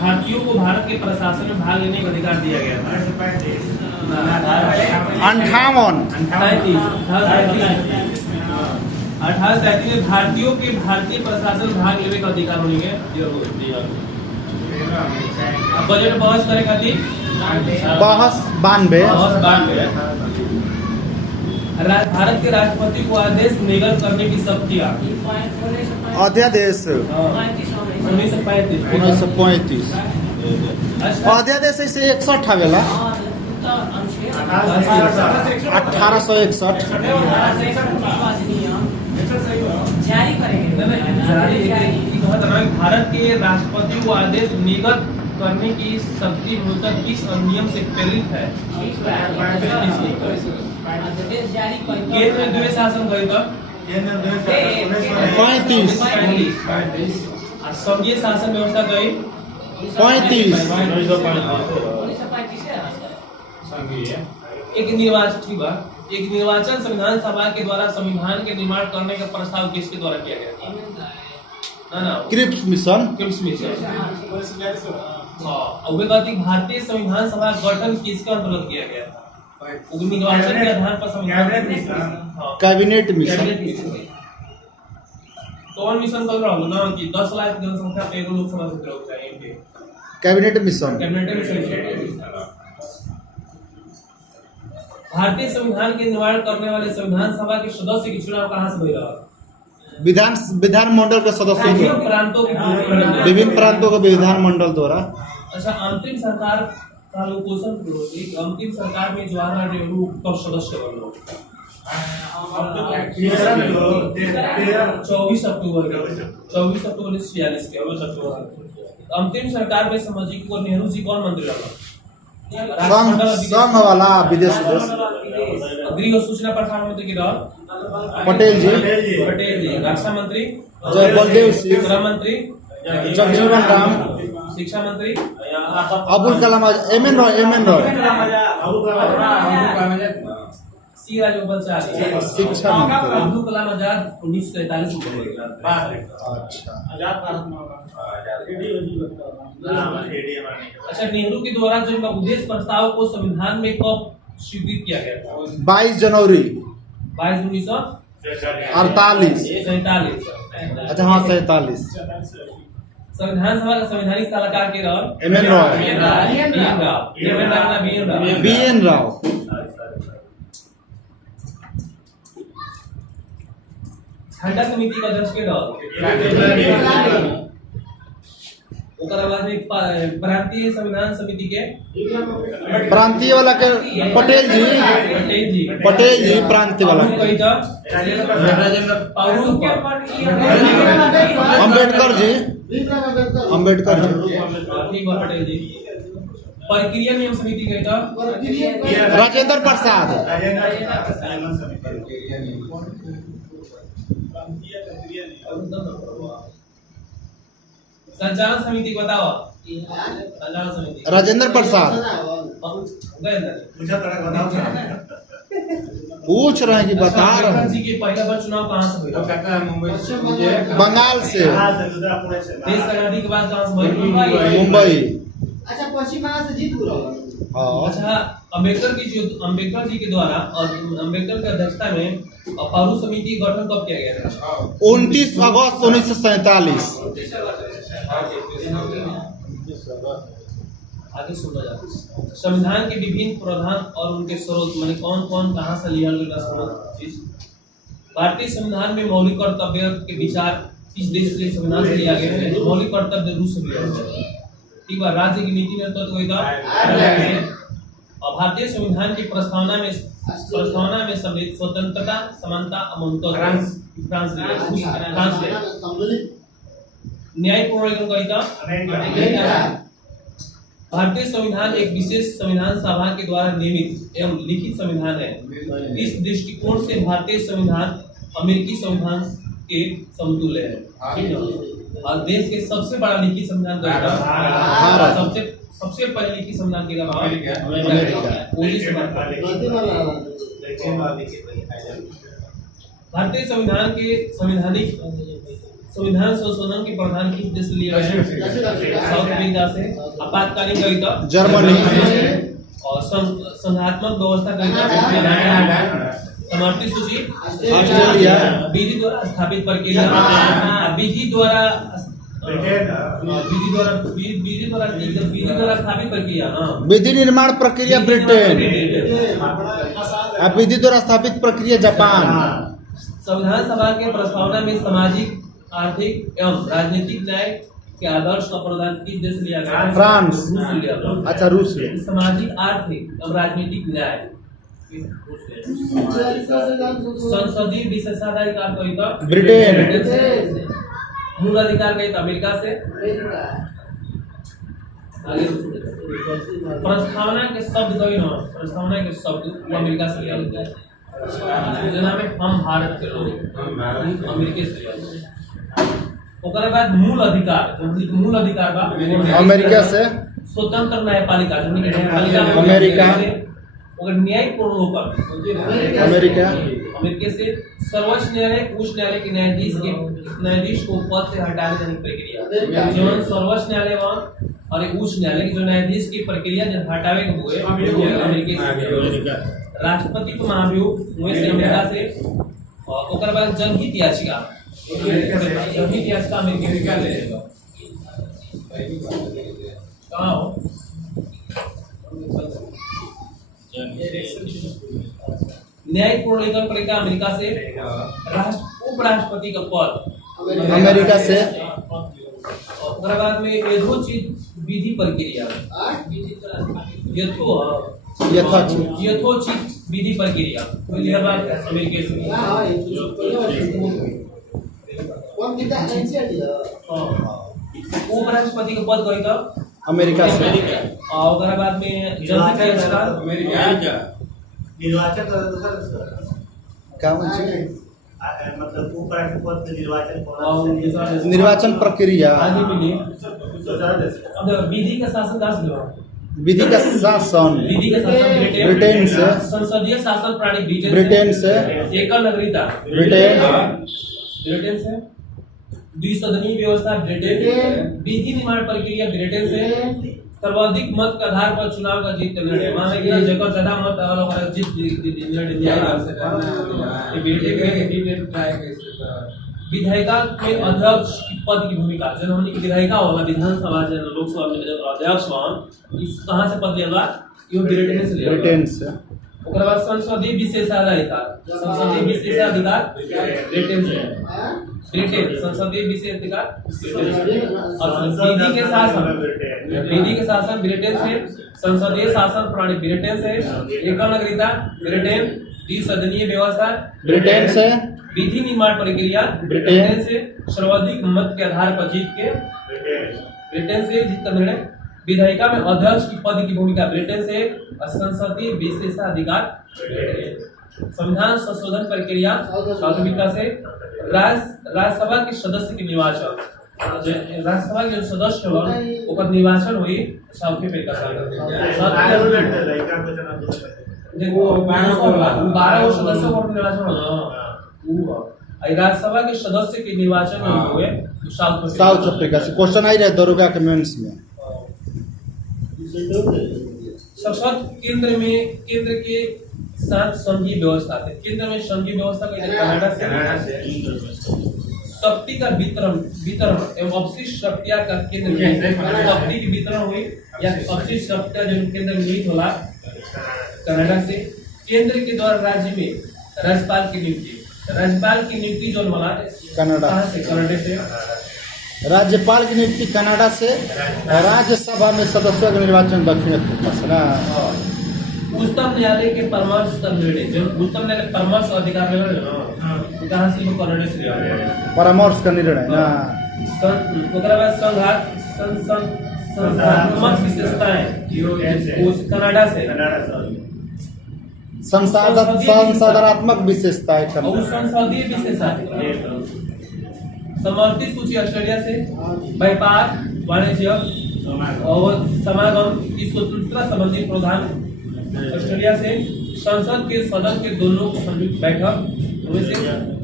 भारतीयों को भारत के प्रशासन में भाग लेने का अधिकार दिया गया था? 1833 में भारतीयों के भारतीय प्रशासन में भाग लेने का अधिकार होने के बजट बहस करे खातिर बहस 92 भारत के राष्ट्रपति को आदेश निर्गत करने की शक्तियाँ अध्यादेश 1935 अध्यादेश से 61 आवेला 1861 जारी भारत के राष्ट्रपति को आदेश निर्गत करने की शक्ति मूलतः किस नियम से प्रेरित है? केंद्र में द्वैत शासन करेगा 35 संघीय शासन व्यवस्था गई 35 एक निर्वाचन संविधान सभा के द्वारा संविधान के निर्माण करने का प्रस्ताव किसके द्वारा किया गया था? क्रिप्स मिशन भारतीय संविधान सभा गठन किसके अंतर्गत किया गया था? निर्वाचन के आधार पर संविधान कैबिनेट मिशन कौन मिशन कर रहा ना कि 10 लाख जनसंख्या पे एगो लोकसभा क्षेत्र हो चाहिए कैबिनेट मिशन भारतीय संविधान के निर्माण करने वाले संविधान सभा के सदस्य के चुनाव कहाँ से हुआ? विधानमंडल के सदस्यों विभिन्न प्रांतों के विधानमंडल द्वारा। अच्छा, अंतिम सरकार का लोकपोषण अंतिम सरकार में जवाहरलाल नेहरू कब सदस्य बनो? 24 अक्टूबर 1946 के अंतिम सरकार में समझी को नेहरू जी कौन मंत्री रहा? संघ वाला विदेश गृह और सूचना प्रसारण मंत्री की रहा पटेल जी रक्षा मंत्री जय बलदेव सिंह गृह मंत्री जगजीवन राम शिक्षा मंत्री अबुल कलाम एम एन रॉय सी राजगोपालाचारी शिक्षा मंत्री अब्दुल कलाम आजाद 1943 में। अच्छा, नेहरू के द्वारा जो इनका उद्देश्य प्रस्ताव को संविधान में कब स्वीकृत किया गया था? 22 जनवरी 1947। अच्छा हाँ 47। संविधान सभा का संवैधानिक सलाहकार के M N Roy B N Rau. झंडा समिति का अध्यक्ष के प्रांतीय संविधान समिति के प्रांतीय वाला के पटेल जी प्रांतीय वाला अम्बेडकर जी पटेल जी। प्रक्रिया नियम समिति के राजेंद्र प्रसाद। संचालन समिति बताओ। संचालन समिति राजेंद्र प्रसाद। पूछ रहे हैं कि बता रहे हैं। जी के पहला बार चुनाव कहाँ से हुआ? बंगाल से। देश आजादी के बाद कहाँ से हुआ? मुंबई। अच्छा, पश्चिम बंगाल से जीत हुआ। अच्छा, अम्बेडकर जी के द्वारा और अम्बेडकर की अध्यक्षता में पारू समिति गठन कब किया गया था? 29 अगस्त 1947। आगे सुना जाता है। संविधान के विभिन्न प्रावधान और उनके स्रोत माने कौन कौन कहाँ से लिया गया स्रोत चीज? भारतीय संविधान में मौलिक कर्तव्य के विचार किस देश से संविधान से लिया गया है? मौलिक कर्तव्य रूस से लिया गया है। ठीक है, राज्य की नीति में तत्व और भारतीय संविधान की प्रस्तावना में सम्मिलित स्वतंत्रता, समानता, अमनता फ्रांस न्यायपूर्ण भारतीय संविधान एक विशेष संविधान सभा के द्वारा निर्मित एवं लिखित संविधान है। इस दृष्टिकोण से भारतीय संविधान अमेरिकी संविधान के समतुल्य है। और देश के सबसे बड़ा लिखित संविधान सबसे पहले लिखित संविधान के भारतीय संविधान के संवैधानिक संविधान संशोधन के प्रावधान किस देश से लिए गए हैं? साउथ अफ्रीका से। आपातकालीन गई तो जर्मनी। और संघात्मक व्यवस्था गई तो समर्थित सूची ऑस्ट्रेलिया। विधि द्वारा स्थापित प्रक्रिया विधि द्वारा स्थापित प्रक्रिया विधि निर्माण प्रक्रिया ब्रिटेन। अब विधि द्वारा स्थापित प्रक्रिया जापान। संविधान सभा के प्रस्तावना में सामाजिक आर्थिक एवं राजनीतिक न्याय के आदर्श का प्रावधान किस देश से लिया गया? फ्रांस। रूस से लिया गया। अच्छा, रूस से। सामाजिक आर्थिक एवं राजनीतिक न्याय संसदीय विशेषाधिकार कही तो ब्रिटेन। से। मूल अधिकार कही तो अमेरिका से। आगे प्रस्तावना के शब्द कही ना, प्रस्तावना के शब्द वो अमेरिका से लिया गया है। जना में हम भारत के लोग अमेरिका से लिया गया। ओकरा बाद मूल अधिकार बा अमेरिका से। स्वतंत्र न्यायपालिका अमेरिका। ओकर न्यायिक अवलोकन अमेरिका से। सर्वोच्च न्यायालय उच्च न्यायालय के न्यायाधीश को पद से हटाने की प्रक्रिया जो सर्वोच्च न्यायालय और उच्च न्यायालय के जो न्यायाधीश की प्रक्रिया जो हटावे के हुए अमेरिका से। राष्ट्रपति को महाभियोग हुए से अमेरिका से। और ओकर बाद जनहित याचिका अमेरिका ले कहाँ हो? न्यायिक पुनर्लेखन प्रक्रिया अमेरिका से। उपराष्ट्रपति का पद अमेरिका से। ओकरा बाद में यथोचित विधि प्रक्रिया यथोचित विधि प्रक्रिया अमेरिका से। उपराष्ट्रपति का पद कही तो अमेरिका से। और ओकरा बाद में जनहित याचिका निर्वाचन क्या मतलब उपराष्ट्रपति निर्वाचन प्रक्रिया। आगे मिली। अब विधि का शासन कहाँ से हुआ? विधि का शासन ब्रिटेन से। संसदीय शासन प्रणाली ब्रिटेन से। एकल नागरिकता ब्रिटेन से। द्विसदनीय व्यवस्था ब्रिटेन। विधि निर्माण प्रक्रिया ब्रिटेन से। सर्वाधिक मत के आधार पर चुनाव का जीत निर्णय माने कि जगह ज्यादा मत वाला जीत निर्णय दिया जा सकता है। विधायिका के अध्यक्ष की पद की भूमिका जन हमनी के विधायिका होला विधानसभा जन लोकसभा में जब अध्यक्ष वन इस कहां से पद लेला यो ब्रिटेन से। ओकर बाद संसदीय विशेषाधिकार ब्रिटेन से। संसदीय विशेषाधिकार और विधि के शासन ब्रिटेन से। संसदीय शासन प्रणाली ब्रिटेन से। एकल नागरिकता ब्रिटेन। द्विसदनीय व्यवस्था ब्रिटेन से। विधि निर्माण प्रक्रिया ब्रिटेन से। सर्वाधिक मत के आधार पर जीत के ब्रिटेन से जीत का निर्णय। विधायिका में अध्यक्ष की पद की भूमिका ब्रिटेन से। संसदीय विशेषाधिकार संविधान संशोधन प्रक्रिया साउथ अफ्रीका से। राज्यसभा के सदस्य के निर्वाचन राज्यसभा के जो सदस्य हो ओकर निर्वाचन हुई साउथ अफ्रीका देखो 12 सदस्य को निर्वाचन हो राज्यसभा के सदस्य के निर्वाचन हुए साउथ अफ्रीका से। क्वेश्चन आई रहे दरोगा के मेंस में। संसद केंद्र के साथ संघीय व्यवस्था थे। केंद्र में संघीय व्यवस्था कनाडा से। शक्ति का वितरण एवं अपशिष्ट शक्तियां का केंद्र में शक्ति की वितरण हुई या अपशिष्ट शक्तियां जो केंद्र में नियुक्त होला कनाडा से। केंद्र के द्वारा राज्य में राज्यपाल की नियुक्ति जो होला कनाडा से। राज्यपाल की नियुक्ति कनाडा से। राज्यसभा में सदस्यों का निर्वाचन दक्षिण अफ्रीका से ना। उच्चतम न्यायालय के परामर्श का निर्णय जो उच्चतम न्यायालय परामर्श अधिकार ले रहे ना कहां से कनाडा से लिया परामर्श का निर्णय ना। ओकरा बाद संघात्मक विशेषताएं उस कनाडा से। संसाधनात्मक विशेषताएं संसदीय विशेषताएं समर्थित सूची ऑस्ट्रेलिया से। व्यापार वाणिज्य और समागम की स्वतंत्रता संबंधी प्रावधान ऑस्ट्रेलिया से। संसद के सदन के दोनों संयुक्त बैठक वैसे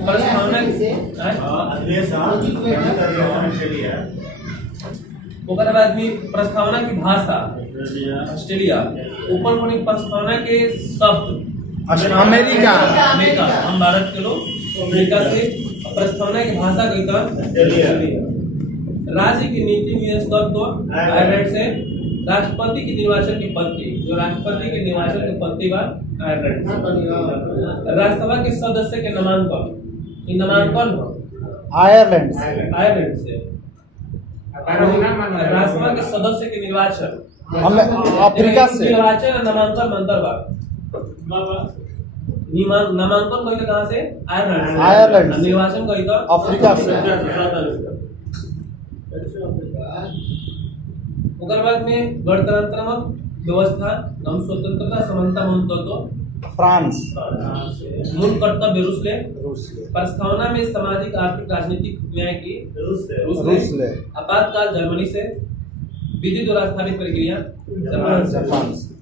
प्रस्तावना से ऑस्ट्रेलिया ओकर बाद में प्रस्तावना की भाषा ऑस्ट्रेलिया, ऊपर पड़ी प्रस्तावना के शब्द अच्छा, अमेरिका। अमेरिका, हम भारत के लोग अमेरिका से। प्रस्तावना की भाषा कहता राज्य की नीति नियंत्रण आयरलैंड से। राष्ट्रपति के निर्वाचन की पद्धति, जो राष्ट्रपति के निर्वाचन की पद्धति बात आयरलैंड से। राज्यसभा के सदस्य के नामांकन, ये नामांकन हो आयरलैंड से। आयरलैंड से। राज्यसभा के सदस्य के निर्वाचन अफ्रीका से। निर्वाचन और नामांकन अंतर बात। नामांकन कहीं कहाँ से? आयरलैंड से। निर्वाचन कहीं का अफ्रीका से। ओकर बाद में गणतंत्रात्मक व्यवस्था हम स्वतंत्रता समानता महत्व फ्रांस। मूल कर्तव्य रूस ले। रूस ले। प्रस्तावना में सामाजिक आर्थिक राजनीतिक न्याय की रूस ले। ले। आपातकाल जर्मनी से। विधि द्वारा स्थापित प्रक्रिया जापान से।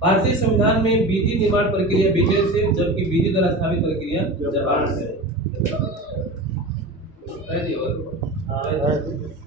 भारतीय संविधान में विधि निर्माण प्रक्रिया ब्रिटेन से, जबकि विधि द्वारा स्थापित प्रक्रिया जापान से।